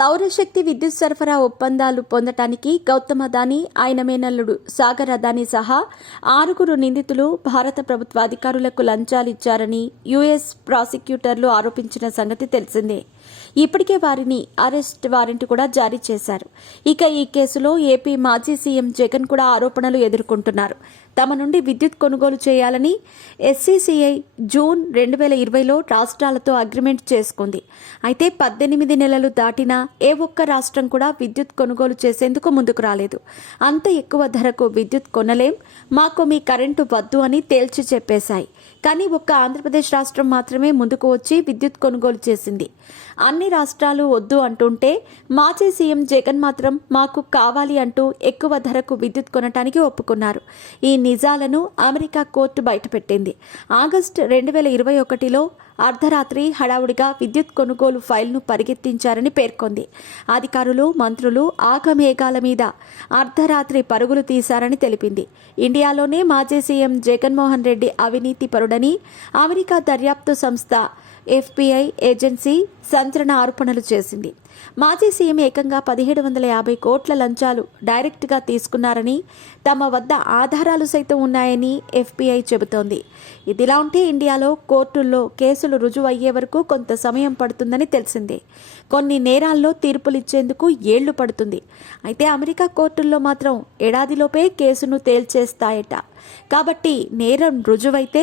సౌరశక్తి విద్యుత్ సరఫరా ఒప్పందాలు పొందటానికి గౌతమ్ అదానీ, ఆయన మేనల్లుడు సాగర్ అదానీ సహా 6 నిందితులు భారత ప్రభుత్వ అధికారులకు లంచాలిచ్చారని యుఎస్ ప్రాసిక్యూటర్లు ఆరోపించిన సంగతి తెలిసిందే. ఇప్పటికే వారిని అరెస్ట్ వారెంట్ కూడా జారీ చేశారు. ఇక ఈ కేసులో ఏపీ మాజీ సీఎం జగన్ కూడా ఆరోపణలు ఎదుర్కొంటున్నారు. తమ నుండి విద్యుత్ కొనుగోలు చేయాలని ఎస్సీసీఐ జూన్ 2020లో రాష్ట్రాలతో అగ్రిమెంట్ చేసుకుంది. అయితే 18 నెలలు దాటినా ఏ ఒక్క రాష్ట్రం కూడా విద్యుత్ కొనుగోలు చేసేందుకు ముందుకు రాలేదు. అంత ఎక్కువ ధరకు విద్యుత్ కొనలేం, మాకు మీ కరెంటు వద్దు అని తేల్చి చెప్పేశాయి. కానీ ఒక్క ఆంధ్రప్రదేశ్ రాష్ట్రం మాత్రమే ముందుకు వచ్చి విద్యుత్ కొనుగోలు చేసింది. అన్ని రాష్ట్రాలు వద్దు అంటుంటే మాజీ సీఎం జగన్ మాత్రం మాకు కావాలి అంటూ ఎక్కువ ధరకు విద్యుత్ కొనటానికి ఒప్పుకున్నారు. ఈ నిజాలను అమెరికా కోర్టు బయటపెట్టింది. ఆగస్టు 2021లో అర్ధరాత్రి హడావుడిగా విద్యుత్ కొనుగోలు ఫైల్ను పరిగెత్తించారని పేర్కొంది. అధికారులు, మంత్రులు ఆగమేఘాల మీద అర్ధరాత్రి పరుగులు తీశారని తెలిపింది. ఇండియాలోనే మాజీ సీఎం జగన్మోహన్ రెడ్డి అవినీతి పరుడని అమెరికా దర్యాప్తు సంస్థ ఎఫ్బిఐ ఏజెన్సీ సంచలన ఆరోపణలు చేసింది. మాజీ సీఎం ఏకంగా 1750 కోట్ల లంచాలు డైరెక్ట్గా తీసుకున్నారని, తమ వద్ద ఆధారాలు సైతం ఉన్నాయని ఎఫ్బిఐ చెబుతోంది. ఇదిలా ఉంటే ఇండియాలో కోర్టుల్లో కేసులు రుజువు అయ్యే వరకు కొంత సమయం పడుతుందని తెలిసిందే. కొన్ని నేరాల్లో తీర్పులిచ్చేందుకు ఏళ్లు పడుతుంది. అయితే అమెరికా కోర్టుల్లో మాత్రం ఏడాదిలోపే కేసును తేల్చేస్తాయట. కాబట్టి నేరం రుజువైతే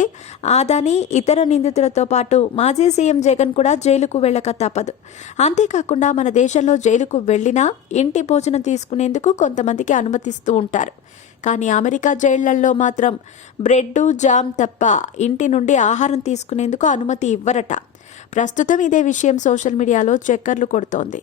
అదానీ, ఇతర నిందితులతో పాటు మాజీ సీఎం జగన్ కూడా జైలుకు వెళ్ళక తప్పదు. అంతేకాకుండా మన దేశంలో జైలుకు వెళ్లినా ఇంటి భోజనం తీసుకునేందుకు కొంతమందికి అనుమతిస్తూ ఉంటారు. కానీ అమెరికా జైళ్లలో మాత్రం బ్రెడ్, జామ్ తప్ప ఇంటి నుండి ఆహారం తీసుకునేందుకు అనుమతి ఇవ్వరట. ప్రస్తుతం ఇదే విషయం సోషల్ మీడియాలో చక్కర్లు కొడుతోంది.